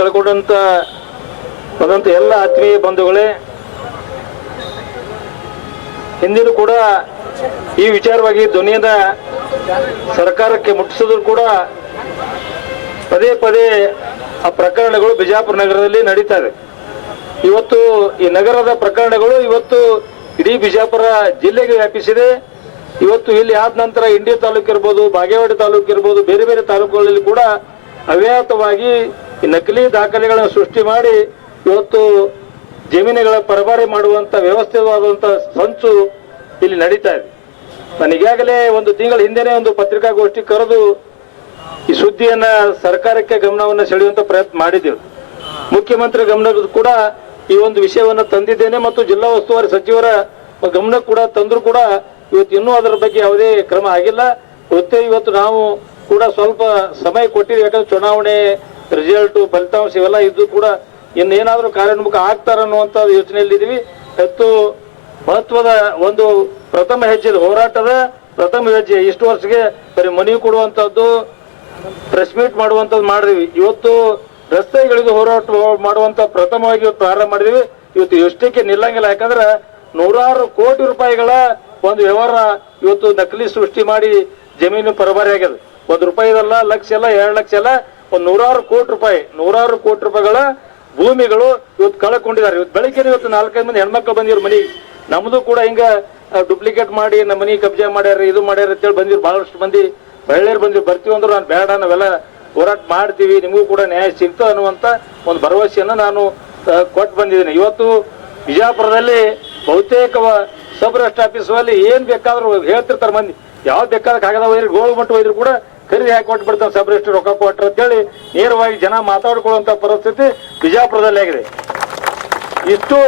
ಕಳ್ಕೊಂಡಂತ ಬಂದಂತ ಎಲ್ಲ ಆತ್ಮೀಯ ಬಂಧುಗಳೇ, ಹಿಂದಿನ ಕೂಡ ಈ ವಿಚಾರವಾಗಿ ಧ್ವನಿಯನ್ನ ಸರ್ಕಾರಕ್ಕೆ ಮುಟ್ಟಿಸಿದ್ರು ಕೂಡ ಪದೇ ಪದೇ ಆ ಪ್ರಕರಣಗಳು ಬಿಜಾಪುರ ನಗರದಲ್ಲಿ ನಡೀತಾ ಇದೆ. ಇವತ್ತು ಈ ನಗರದ ಪ್ರಕರಣಗಳು ಇವತ್ತು ಇಡೀ ಬಿಜಾಪುರ ಜಿಲ್ಲೆಗೆ ವ್ಯಾಪಿಸಿದೆ. ಇವತ್ತು ಇಲ್ಲಿ ಆದ ನಂತರ ಇಂಡಿ ತಾಲೂಕು ಇರ್ಬೋದು ಬಾಗೇವಾಡಿ ತಾಲೂಕು ಇರ್ಬೋದು ಬೇರೆ ಬೇರೆ ತಾಲೂಕುಗಳಲ್ಲಿ ಕೂಡ ಅವ್ಯಾಹತವಾಗಿ ಈ ನಕಲಿ ದಾಖಲೆಗಳನ್ನು ಸೃಷ್ಟಿ ಮಾಡಿ ಇವತ್ತು ಜಮೀನುಗಳ ಪರಬಾರಿ ಮಾಡುವಂತ, ವ್ಯವಸ್ಥಿತವಾದಂತ ಸಂಚು ಇಲ್ಲಿ ನಡೀತಾ ಇದೆ. ನಾನು ಈಗಾಗಲೇ ಒಂದು ತಿಂಗಳ ಹಿಂದೆನೆ ಒಂದು ಪತ್ರಿಕಾಗೋಷ್ಠಿ ಕರೆದು ಈ ಸುದ್ದಿಯನ್ನ ಸರ್ಕಾರಕ್ಕೆ ಗಮನವನ್ನ ಸೆಳೆಯುವಂತ ಪ್ರಯತ್ನ ಮಾಡಿದ್ದೆವು. ಮುಖ್ಯಮಂತ್ರಿ ಗಮನ ಕೂಡ ಈ ಒಂದು ವಿಷಯವನ್ನ ತಂದಿದ್ದೇನೆ ಮತ್ತು ಜಿಲ್ಲಾ ಉಸ್ತುವಾರಿ ಸಚಿವರ ಗಮನ ಕೂಡ ತಂದ್ರು ಕೂಡ ಇವತ್ತು ಇನ್ನೂ ಅದರ ಬಗ್ಗೆ ಯಾವುದೇ ಕ್ರಮ ಆಗಿಲ್ಲ. ಇವತ್ತು ನಾವು ಕೂಡ ಸ್ವಲ್ಪ ಸಮಯ ಕೊಟ್ಟಿದ್ದೀವಿ, ಯಾಕಂದ್ರೆ ಚುನಾವಣೆ ರಿಸಲ್ಟ್, ಫಲಿತಾಂಶ ಇವೆಲ್ಲ ಇದ್ದು ಕೂಡ ಇನ್ನೇನಾದರೂ ಕಾರ್ಯೋನ್ಮುಖ ಆಗ್ತಾರ ಅನ್ನುವಂಥ ಯೋಚನೆಯಲ್ಲಿ ಇದೀವಿ ಹೆಚ್ಚು ಮಹತ್ವದ ಒಂದು ಪ್ರಥಮ ಹೆಜ್ಜೆ. ಹೋರಾಟದ ಪ್ರಥಮ ಹೆಜ್ಜೆ. ಇಷ್ಟು ವರ್ಷಕ್ಕೆ ಬರೀ ಮನವಿ ಕೊಡುವಂಥದ್ದು ಪ್ರೆಸ್ ಮೀಟ್ ಮಾಡುವಂಥದ್ದು ಮಾಡಿದೀವಿ. ಇವತ್ತು ರಸ್ತೆಗಳಿಗೆ ಹೋರಾಟ ಮಾಡುವಂಥ ಪ್ರಥಮವಾಗಿ ಇವತ್ತು ಪ್ರಾರಂಭ ಮಾಡಿದ್ವಿ. ಇವತ್ತು ಎಷ್ಟಕ್ಕೆ ನಿಲ್ಲಂಗಿಲ್ಲ. ಯಾಕಂದ್ರೆ ನೂರಾರು ಕೋಟಿ ರೂಪಾಯಿಗಳ ಒಂದು ವ್ಯವಹಾರ ಇವತ್ತು ನಕಲಿ ಸೃಷ್ಟಿ ಮಾಡಿ ಜಮೀನು ಪರಭಾರಿ ಆಗ್ಯದ. ಒಂದು ರೂಪಾಯಿದಲ್ಲ ಲಕ್ಷ ಅಲ್ಲ, ಎರಡು ಲಕ್ಷ ಒಂದು ನೂರಾರು ಕೋಟಿ ರೂಪಾಯಿ, ನೂರಾರು ಕೋಟಿ ರೂಪಾಯಿಗಳ ಭೂಮಿಗಳು ಇವತ್ತು ಕಳ್ಕೊಂಡಿದ್ದಾರೆ. ಇವತ್ತು ಬೆಳಗ್ಗೆ ಇವತ್ತು ನಾಲ್ಕೈದು ಮಂದಿ ಹೆಣ್ಮಕ್ಳು ಬಂದಿರು ಮನಿ. ನಮ್ದು ಕೂಡ ಹಿಂಗ ಡುಪ್ಲಿಕೇಟ್ ಮಾಡಿ, ನಮ್ಮ ಮನಿ ಕಬ್ಜಾ ಮಾಡ್ಯಾರ ಇದು ಮಾಡ್ಯಾರ ಅಂತೇಳಿ ಬಂದಿರು ಬಹಳಷ್ಟು ಮಂದಿ ಮಹಿಳೆಯರು ಬಂದಿರು ಬರ್ತೀವಿ ಅಂದ್ರೆ ನಾನು ಬೇಡ, ನಾವೆಲ್ಲ ಹೋರಾಟ ಮಾಡ್ತೀವಿ. ನಿಮಗೂ ಕೂಡ ನ್ಯಾಯ ಸಿಗ್ತದೆ ಅನ್ನುವಂತ ಒಂದು ಭರವಸೆಯನ್ನು ನಾನು ಕೊಟ್ಟು ಬಂದಿದ್ದೀನಿ. ಇವತ್ತು ಬಿಜಾಪುರದಲ್ಲಿ ಬಹುತೇಕ ಸಬ್ ರೆಸ್ಟ್ ಆಫೀಸ್ ಅಲ್ಲಿ ಏನ್ ಬೇಕಾದ್ರೂ ಹೇಳ್ತಿರ್ತಾರೆ ಮಂದಿ. ಯಾವ್ದು ಬೇಕಾದ್ರೆ ಕಾಗದ ಒಯ್ದ್ರಿ ಗೋಳು ಮಟ್ಟ ಒಯ್ದ್ರು ಕೂಡ ಖರೀದಿ ಹಾಕಿ ಕೊಟ್ಟು ಬಿಡ್ತಾರೆ ಸಬ್ ರೆಸ್ಟ್ ರೊಕ್ಕ ಕೊಟ್ರು ಅಂತೇಳಿ ನೇರವಾಗಿ ಜನ ಮಾತಾಡ್ಕೊಳ್ಳುವಂತ ಪರಿಸ್ಥಿತಿ ಬಿಜಾಪುರದಲ್ಲಿ ಆಗಿದೆ. ಇಷ್ಟು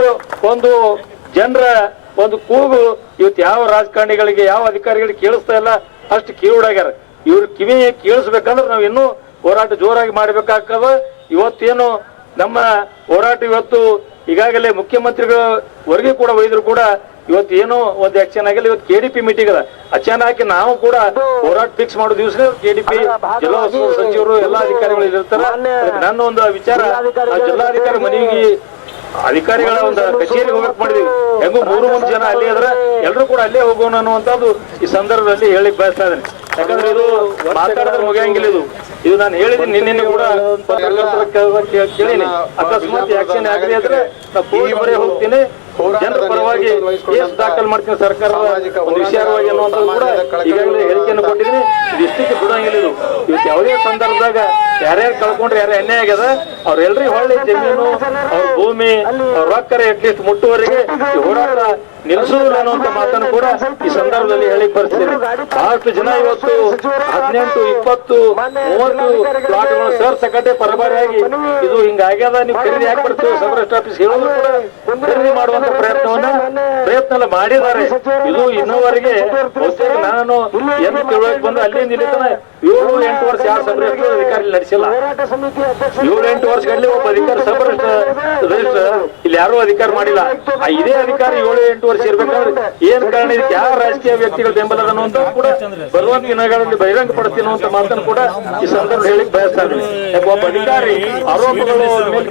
ಒಂದು ಜನರ ಒಂದು ಕೂಗು ಇವತ್ತು ಯಾವ ರಾಜಕಾರಣಿಗಳಿಗೆ, ಯಾವ ಅಧಿಕಾರಿಗಳಿಗೆ ಕೇಳಿಸ್ತಾ ಇಲ್ಲ, ಅಷ್ಟು ಕಿವುಡಾಗ್ಯಾರ ಇವ್ರ ಕಿವಿ ಕೇಳಿಸ್ಬೇಕಂದ್ರೆ ನಾವು ಇನ್ನೂ ಹೋರಾಟ ಜೋರಾಗಿ ಮಾಡ್ಬೇಕಾಗ್ತದ. ಇವತ್ತೇನು ನಮ್ಮ ಹೋರಾಟ ಇವತ್ತು ಈಗಾಗಲೇ ಮುಖ್ಯಮಂತ್ರಿಗಳ, ವರೆಗೆ ಕೂಡ ಒಯ್ದ್ರು ಕೂಡ ಇವತ್ತು ಏನೋ ಒಂದು ಆಕ್ಷನ್ ಆಗಿಲ್ಲ ಇವತ್ತು ಕೆಡಿಪಿ ಮೀಟಿಂಗ್ ಅದ. ಅಚಾನಕ್ ನಾವು ಕೂಡ ಹೋರಾಟ ಫಿಕ್ಸ್ ಮಾಡೋ ದಿವಸ ಕೆಡಿಪಿ ಜಿಲ್ಲಾ ಸಚಿವರು ಎಲ್ಲಾ ಅಧಿಕಾರಿಗಳು ಇರ್ತಾರ ನನ್ನ ಒಂದು ವಿಚಾರ ಆ ಜಿಲ್ಲಾಧಿಕಾರಿ ಮನೆಗೆ ಅಧಿಕಾರಿಗಳ ಒಂದು ಕಚೇರಿ ಹೋಗಕ್ ಮಾಡಿದೀವಿ. ಹೆಂಗು ಮೂರು ಮೂರು ಜನ ಅಲ್ಲೇ ಅದ್ರ ಎಲ್ಲರೂ ಕೂಡ ಅಲ್ಲೇ ಹೋಗೋಣ ಅನ್ನುವಂಥದ್ದು ಈ ಸಂದರ್ಭದಲ್ಲಿ ಹೇಳಿಕ್ ಬಯಸ್ತಾ ಇದ್ದೇನೆ. ಯಾಕಂದ್ರೆ ಇದು ಮಾತಾಡಿದ್ರೆ ಮುಗಿಯಂಗಿಲ್ಲ ಇದು. ಇದು ನಾನು ಹೇಳಿದ್ದೀನಿ ನಿನ್ನೆ ಕೂಡ ಕೇಳಿನಿ ಕೇಳ- ಕೇಳ- ಕೇಳೀನಿ ಅಕಸ್ಮಾತ್ ಆಕ್ಷನ್ ಆಗಲಿ ಅಂದ್ರೆ ನಾ ಮೊರೆ ಹೋಗ್ತೀನಿ. ಜನರ ಪರವಾಗಿ ಕೇಸ್ ದಾಖಲು ಮಾಡ್ತೀನಿ ಸರ್ಕಾರ ವಿಷಯವಾಗಿ ವಿಚಾರವಾಗಿ ಅನ್ನುವಂಥದ್ದು ಕೂಡ ಈಗಾಗಲೇ ಹೇಳಿಕೆಯನ್ನು ಕೊಟ್ಟಿದ್ದೀನಿ. ಇದು ಇಷ್ಟಕ್ಕೆ ಬಿಡಂಗಿಲ್ಲ ಇದು ಇವತ್ತು ಯಾವುದೇ ಸಂದರ್ಭದಾಗ ಯಾರ್ಯಾರು ಕಳ್ಕೊಂಡ್ರೆ ಯಾರು ಎಣ್ಣೆ ಆಗ್ಯದ ಎಲ್ರಿ ಹೊಳ್ಳಿ ಜಮೀನು, ಅವ್ರ ಭೂಮಿ, ಅವ್ರ ರೊಕ್ಕರೆ ಅಟ್ಲೀಸ್ಟ್ ಮುಟ್ಟುವರೆಗೆ ಈ ಹೋರಾಟ ನಿಲ್ಲಿಸುವುದಿಲ್ಲ ಅನ್ನುವಂತ ಮಾತನ್ನು ಕೂಡ ಈ ಸಂದರ್ಭದಲ್ಲಿ ಹೇಳಿ ಬರ್ತೀನಿ. ಬಹಳಷ್ಟು ಜನ ಇವತ್ತು ಹದಿನೆಂಟು, ಇಪ್ಪತ್ತು, ಮೂವತ್ತು ಪ್ಲಾಟ್ಗಳು ಸರ್ ಸಕಟೆ ಪರಬಾರಿಯಾಗಿ ಇದು ಹಿಂಗಾಗ್ಯದ ನೀವು ಖರೀದಿ ಹಾಕ್ಬಿಡ್ತೀವಿ ಸಬ್ ಆಫೀಸ್ ಹೇಳೋದು ಕೂಡ ಖರೀದಿ ಮಾಡುವಂತ ಪ್ರಯತ್ನವನ್ನ ಪ್ರಯತ್ನ ಮಾಡಿದ್ದಾರೆ. ಇದು ಇನ್ನೂವರೆಗೆ ನಾನು ಏನು ತಿಳುವಳಿಕೆ ಬಂದು ಅಲ್ಲಿ ಇಲ್ಲಿ ತನಕ ಏಳು ಎಂಟು ವರ್ಷ ಯಾರು ಸಪರೇಟ್ ಅಧಿಕಾರಿ ನಡೆಸಿಲ್ಲ. ಏಳು ಎಂಟು ವರ್ಷಗಳಲ್ಲಿ ಒಬ್ಬ ಅಧಿಕಾರಿ ಸಬ್ ಇಲ್ಲಿ ಯಾರು ಅಧಿಕಾರ ಮಾಡಿಲ್ಲ. ಆ ಇದೇ ಅಧಿಕಾರಿ ಏಳು ಎಂಟು ವರ್ಷ ಇರ್ಬೇಕಾದ್ರೆ ಏನ್ ಕಾರಣ? ಇದಕ್ಕೆ ಯಾವ ರಾಜಕೀಯ ವ್ಯಕ್ತಿಗಳ ಬೆಂಬಲ ಅನ್ನುವಂತ ಕೂಡ ಬರುವಂತ ದಿನಗಳಲ್ಲಿ ಬಹಿರಂಗ ಪಡಿಸ್ತೀನಿ ಅಂತ ಮಾತನ್ನು ಕೂಡ ಈ ಸಂದರ್ಭ ಹೇಳಿಕ್ ಬಯಸ್ತಾ ಇದ್ದೀನಿ. ಒಬ್ಬ ಅಧಿಕಾರಿ ಆರೋಪಗಳು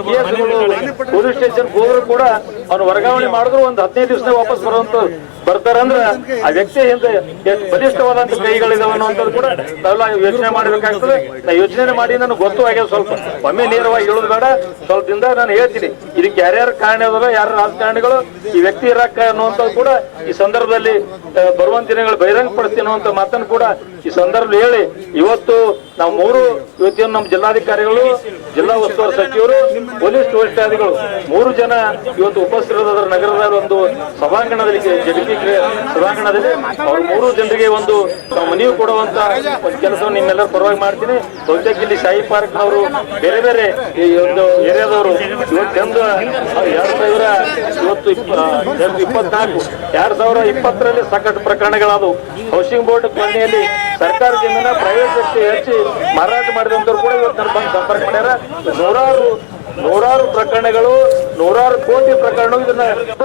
ಕೇಸ್ಗಳು ಪೊಲೀಸ್ ಸ್ಟೇಷನ್ ಹೋದ್ರು ಕೂಡ ಅವ್ನು ವರ್ಗಾವಣೆ ಮಾಡಿದ್ರು ಒಂದು ಹದಿನೈದು ದಿವಸ ವಾಪಸ್ ಬರುವಂತ ಬರ್ತಾರಂದ್ರ ಆ ವ್ಯಕ್ತಿ ಹಿಂದೆ ಬಲಿಷ್ಠವಾದಂತ ಕೈಗಳಿದಾವೆ ಅನ್ನುವಂಥದ್ದು ಕೂಡ ನಾವೆಲ್ಲ ಯೋಚನೆ ಮಾಡಬೇಕಾಗ್ತದೆ. ನಾ ಯೋಚನೆ ಮಾಡಿ ನನಗೆ ಗೊತ್ತು ಆಗ್ಯದ ಸ್ವಲ್ಪ. ಒಮ್ಮೆ ನೇರವಾಗಿ ಹೇಳೋದು ಬೇಡ, ಸ್ವಲ್ಪ ದಿನದ ನಾನು ಹೇಳ್ತೀನಿ. ಇದಕ್ಕೆ ಯಾರ್ಯಾರ ಕಾರಣ ಅದಾರ ಯಾರ ರಾಜಕಾರಣಿಗಳು, ಈ ವ್ಯಕ್ತಿ ಇರಕ್ಕ ಅನ್ನುವಂಥದ್ದು ಕೂಡ ಈ ಸಂದರ್ಭದಲ್ಲಿ ಬರುವಂತ ದಿನಗಳು ಬಹಿರಂಗ ಪಡಿಸ್ತೀನಿ ಅನ್ನುವಂಥ ಮಾತನ್ನು ಕೂಡ ಈ ಸಂದರ್ಭದಲ್ಲಿ ಹೇಳಿ, ಇವತ್ತು ನಾವು ಮೂರು ಯುವತಿಯನ್ನು ನಮ್ಮ ಜಿಲ್ಲಾಧಿಕಾರಿಗಳು, ಜಿಲ್ಲಾ ಉಸ್ತುವಾರಿ ಸಚಿವರು, ಪೊಲೀಸ್ ವರಿಷ್ಠಾಧಿಗಳು ಮೂರು ಜನ ಇವತ್ತು ಉಪಸ್ಥಿತರಾದ ನಗರದ ಒಂದು ಸಭಾಂಗಣದಲ್ಲಿ, ಜಡಿಪಿ ಸಭಾಂಗಣದಲ್ಲಿ ಅವ್ರ ಮೂರು ಜನರಿಗೆ ಒಂದು ನಾವು ಮನವಿ ಕೊಡುವಂತ ಒಂದು ಕೆಲಸವನ್ನು ನಿಮ್ಮೆಲ್ಲರ ಪರವಾಗಿ ಮಾಡ್ತೀನಿ. ಬಹುತೇಕ ಇಲ್ಲಿ ಶಾಹಿ ಪಾರ್ಕ್ನವರು ಬೇರೆ ಬೇರೆ ಈ ಒಂದು ಏರಿಯಾದವರು ಇವತ್ತೊಂದು ಎರಡು ಸಾವಿರ ಇವತ್ತು ಇಪ್ಪತ್ನಾಲ್ಕು ಎರಡ್ ಸಾವಿರದ ಇಪ್ಪತ್ತರಲ್ಲಿ ಸಾಕಷ್ಟು ಪ್ರಕರಣಗಳಾದವು. ಹೌಸಿಂಗ್ ಬೋರ್ಡ್ ಕೊನೆಯಲ್ಲಿ ಸರ್ಕಾರ ಜಮೀನ ಪ್ರೈವೇಟ್ ವ್ಯಕ್ತಿ ಹೆಚ್ಚಿ ಮಾರಾಟ ಮಾಡಿದಂತವ್ರು ಕೂಡ ಇವತ್ತು ನನ್ನ ಬಂದು ಸಂಪರ್ಕ ಮಾಡ್ಯಾರ. ನೂರಾರು ನೂರಾರು ಪ್ರಕರಣಗಳು, ನೂರಾರು ಕೋಟಿ ಪ್ರಕರಣ ಇದನ್ನ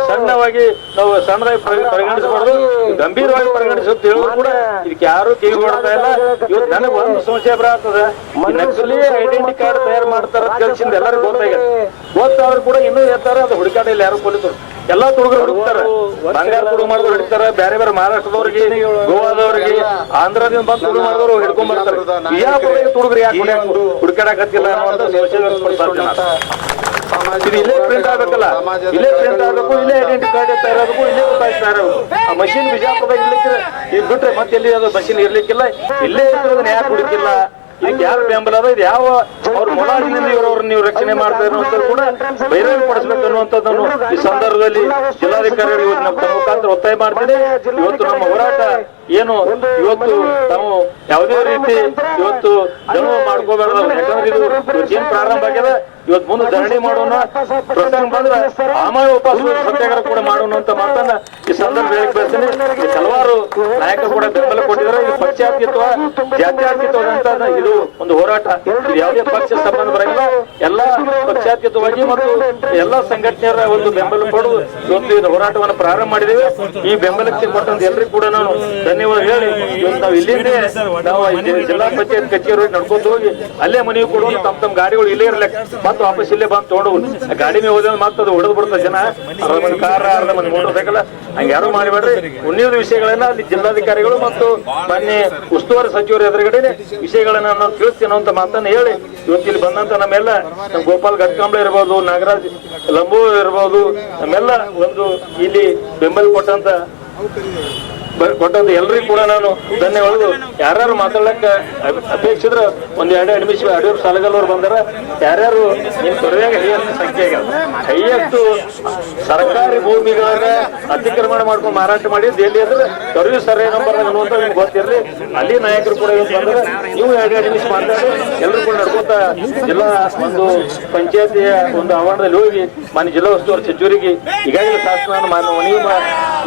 ಸಣ್ಣವಾಗಿ ನಾವು ಸಣ್ಣದಾಗಿ ಪರಿ- ಪರಿಗಣಿಸಬಾರ್ದು. ಗಂಭೀರವಾಗಿ ಪರಿಗಣಿಸುತ್ತೆ ಹೇಳೋದು ಕೂಡ ಇದಕ್ಕೆ ಯಾರು ಕಿವಿ ಕೊಡ್ತಾ ಇಲ್ಲ. ಇವತ್ತು ನನಗೆ ಒಂದು ಸಮಸ್ಯೆ ಬರತ್ತದ ನಕ್ಸಲಿ ಐಡೆಂಟಿ ಕಾರ್ಡ್ ತಯಾರು ಮಾಡ್ತಾರ ಕೇಳಿಸಿಂದ ಎಲ್ಲರಿಗೂ ಗೊತ್ತಾಗ್ಯದ ಗೊತ್ತಾದ್ರು ಕೂಡ ಇನ್ನೂ ಹೇಳ್ತಾರೆ, ಅದು ಹುಡುಕಾಟ ಇಲ್ಲ ಯಾರು ಪೊಲೀಸರು. ಎಲ್ಲಾ ತುಡುಗರು ಹುಡುಕ್ತಾರ. ಬಂಗಾರ ತುಡುಗು ಮಾಡಿದ್ರು ಹಿಡಿತಾರ ಬೇರೆ ಬೇರೆ ಮಹಾರಾಷ್ಟ್ರದವ್ರಿಗೆ ಗೋವಾದವ್ರಿಗೆ ಆಂಧ್ರದಿಂದ ಬಂದು ತುಡುಗು ಮಾಡಿದವರು ಹಿಡ್ಕೊಂಡ್ ಬರ್ತಾರೆ. ಬಿಜಾಪುರದಾಗ ತುಡುಗ್ರಿ ಯಾಕೆ ಹುಡುಕಾಡಕತ್ತಿಲ್ಲ ಅನ್ನುವಂತ ಸೋಷಿಯಲ್ ಇದು ಇಲ್ಲೇ ಪ್ರಿಂಟ್ ಆಗಬೇಕಲ್ಲ? ಇಲ್ಲೇ ಪ್ರಿಂಟ್ ಆಗಬೇಕು ಇಲ್ಲೇ ಐಡೆಂಟಿ ಕಾರ್ಡ್ ತಯಾರಾಗಬೇಕು ಇಲ್ಲೇ ಗೊತ್ತಾಗ್ತಾ ಆ ಮಷೀನ್ ಬಿಜಾಪುರದಾಗ ಇರ್ಲಿಕ್ಕೆ ಇದು ಬಿಟ್ರೆ ಮತ್ತೆ ಎಲ್ಲಿ ಅದು ಮಷೀನ್ ಇರ್ಲಿಕ್ಕಿಲ್ಲ? ಇಲ್ಲೇ ಇರೋದನ್ನ ಯಾಕೆ ಹುಡುಕಿಲ್ಲ? ಇದಕ್ಕೆ ಯಾರು ಬೆಂಬಲ ಅದ? ಇದು ಯಾವ ಅವ್ರ ಮೊಲಾಜಿನಿಂದ ಇವರವ್ರನ್ನ ನೀವು ರಕ್ಷಣೆ ಮಾಡ್ತಾ ಇರುವಂತದ್ದು ಕೂಡ ಬಹಿರಂಗ ಪಡಿಸ್ಬೇಕು ಅನ್ನುವಂಥದ್ದನ್ನು ಈ ಸಂದರ್ಭದಲ್ಲಿ ಜಿಲ್ಲಾಧಿಕಾರಿಗಳು ಇವತ್ತು ನಮ್ಮ ಮುಖಾಂತರ ಒತ್ತಾಯ ಮಾಡ್ತೇನೆ ಇವತ್ತು ನಮ್ಮ ಹೋರಾಟ ಏನು? ಇವತ್ತು ನಾವು ಯಾವುದೇ ರೀತಿ ಇವತ್ತು ಜನ್ಮ ಮಾಡ್ಕೋಬಾರ್ದು. ಯಾಕಂದ್ರೆ ಇದು ಏನ್ ಪ್ರಾರಂಭ ಆಗ್ಯದ. ಇವತ್ತು ಮುಂದೆ ಧರಣಿ ಮಾಡೋಣ ಪ್ರಸಂಗ ಬಂದ್ರೆ ಆಮಾಯ ಉಪವಾಸ ಸತ್ಯಾಗ್ರಹ ಕೂಡ ಮಾಡೋಣ ಅಂತ ಮಾತನ್ನ ಈ ಸಂದರ್ಭ ಹೇಳಕ್ ಬಯಸ್ತೇನೆ ಈ ಹಲವಾರು ನಾಯಕರು ಕೂಡ ಬೆಂಬಲ ಕೊಟ್ಟಿದ್ದಾರೆ. ಇದು ಪಕ್ಷಾತೀತವ ಜಾತ್ಯಾತೀತವಾದಂತ ಇದು ಒಂದು ಹೋರಾಟ. ಯಾವುದೇ ಪಕ್ಷ ಸಂಬಂಧ ಬರಂಗಿಲ್ಲ. ಎಲ್ಲಾ ಪಕ್ಷಾತೀತವಾಗಿ ಮತ್ತು ಎಲ್ಲಾ ಸಂಘಟನೆಯರ ಒಂದು ಬೆಂಬಲ ಕೊಡು ಇವತ್ತು ಇದು ಹೋರಾಟವನ್ನು ಪ್ರಾರಂಭ ಮಾಡಿದ್ದೇವೆ. ಈ ಬೆಂಬಲಕ್ಕೆ ಕೊಟ್ಟಂತ ಎಲ್ರಿಗೂ ಕೂಡ ನಾನು ಧನ್ಯವಾದ ಹೇಳಿ. ಇವತ್ತು ನಾವು ಇಲ್ಲಿಂದೇ ನಾವು ಇಲ್ಲಿ ಜಿಲ್ಲಾ ಪಂಚಾಯತ್ ಕಚೇರಿ ನಡ್ಕೊಂಡು ಹೋಗಿ ಅಲ್ಲೇ ಮನೆಗೆ ಕೊಡುವ ತಮ್ಮ ತಮ್ಮ ಗಾಡಿಗಳು ಇಲ್ಲೇ ಇರ್ಲಿಕ್ಕೆ. ಮತ್ತೆ ವಾಪಸ್ ಇಲ್ಲೇ ಬಂದು ತೊಗೊಂಡು ಗಾಡಿ ಮೇಲೆ ಹೋದ್ರೆ ಮತ್ತೆ ಅದು ಹೊಡೆದು ಬಿಡ್ತಾರೆ ಜನ. ಅರ್ಧ ಮಂದಿ ಕಾರ, ಅರ್ಧ ಮಂದಿ ಮೋಟರ್ ಸೈಕಲ್ ಹಂಗೆ ಯಾರು ಮಾಡಿಬೇಡ್ರಿ. ಉಣ್ಣಿದ ವಿಷಯಗಳನ್ನ ಅಲ್ಲಿ ಜಿಲ್ಲಾಧಿಕಾರಿಗಳು ಮತ್ತು ಮಾನ್ಯ ಉಸ್ತುವಾರಿ ಸಚಿವರ ಎದುರುಗಡೆ ವಿಷಯಗಳನ್ನ ನಾನು ತಿಳಿಸ್ತೇನೆ ಅಂತ ಮಾತನ್ನ ಹೇಳಿ. ಇವತ್ತು ಇಲ್ಲಿ ಬಂದಂತ ನಮ್ಮೆಲ್ಲ ನಮ್ಮ ಗೋಪಾಲ್ ಗಟ್ಕಂಬ್ಳೆ ಇರ್ಬೋದು, ನಾಗರಾಜ್ ಲಂಬೂ ಇರ್ಬೋದು, ನಮ್ಮೆಲ್ಲ ಒಂದು ಇಲ್ಲಿ ಬೆಂಬಲ ಕೊಟ್ಟಂತ ಕೊಟ್ಟಂತ ಎಲ್ರಿಗೂ ಕೂಡ ನಾನು ಧನ್ಯವಾದ ಯಾರ್ಯಾರು ಮಾತಾಡಕ್ಕ ಅಪೇಕ್ಷಿದ್ರೆ, ಒಂದ್ ಎರಡು ಅಡ್ಮಿಷನ್ ಅಡಿಯವ್ರು ಸಾಲಗಲ್ಲವ್ರು ಬಂದಾರ. ಯಾರ್ಯಾರು ನಿಮ್ ತೊರೆಯಾಗ ಹೈಯೆಸ್ಟ್ ಸಂಖ್ಯೆ ಹೈಯೆಸ್ಟ್ ಸರ್ಕಾರಿ ಭೂಮಿಗಳನ್ನ ಅತಿಕ್ರಮಣ ಮಾಡ್ಕೊಂಡು ಮಾರಾಟ ಮಾಡಿ ಎಲ್ಲಿ ಅಂದ್ರೆ ತೊರೆಯು ಸರ್ವೆ ನಂಬರ್ ಅನ್ನುವಂತ ನಿಮ್ಗೆ ಗೊತ್ತಿರಲಿ. ಅಲ್ಲಿ ನಾಯಕರು ಕೂಡ ಏನು ಬಂದ್ರೆ. ನೀವು ಎರಡು ಅಡ್ಮಿಷನ್ ಮಾತಾಡಿ ಎಲ್ಲರೂ ಕೂಡ ನಡ್ಕೋತ ಜಿಲ್ಲಾ ಒಂದು ಪಂಚಾಯತಿಯ ಒಂದು ಆವರಣದಲ್ಲಿ ಹೋಗಿ, ಮಾನ್ಯ ಜಿಲ್ಲಾ ಉಸ್ತುವಾರಿ ಸಚಿವರಿಗೆ ಈಗಾಗಲೇ ಶಾಸನ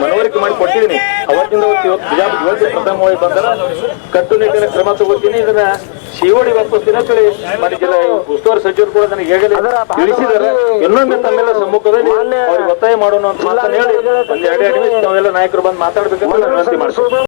ಮನವರಿಕೆ ಮಾಡಿ ಕೊಟ್ಟಿದ್ದೀನಿ. ಅವತ್ತಿಂದ ಇವತ್ತು ಇವತ್ತು ಬಿಜಾಪುರ ಪ್ರಥಮವಾಗಿ ಬಂದರೆ. ಕಟ್ಟುನಿಟ್ಟಿನ ಕ್ರಮ ತಗೋತೀನಿ. ಇದನ್ನ ಶಿವಡಿ ಉಸ್ತುವಾರಿ ಸಚಿವರು ಕೂಡ ನನಗೆ ತಿಳಿಸಿದ್ದಾರೆ. ಇನ್ನೊಮ್ಮೆ ತಮ್ಮೆಲ್ಲ ಸಮ್ಮುಖದಲ್ಲಿ ಅವ್ರಿಗೆ ಒತ್ತಾಯ ಮಾಡೋಣ ಅಂತ ಹೇಳಿ. ಒಂದ್ ಎರಡು ನಿಮಿಷ ನಾವೆಲ್ಲ ನಾಯಕರು ಬಂದು ಮಾತಾಡ್ಬೇಕಂತ ವಿನಂತಿ ಮಾಡ್ತೀನಿ.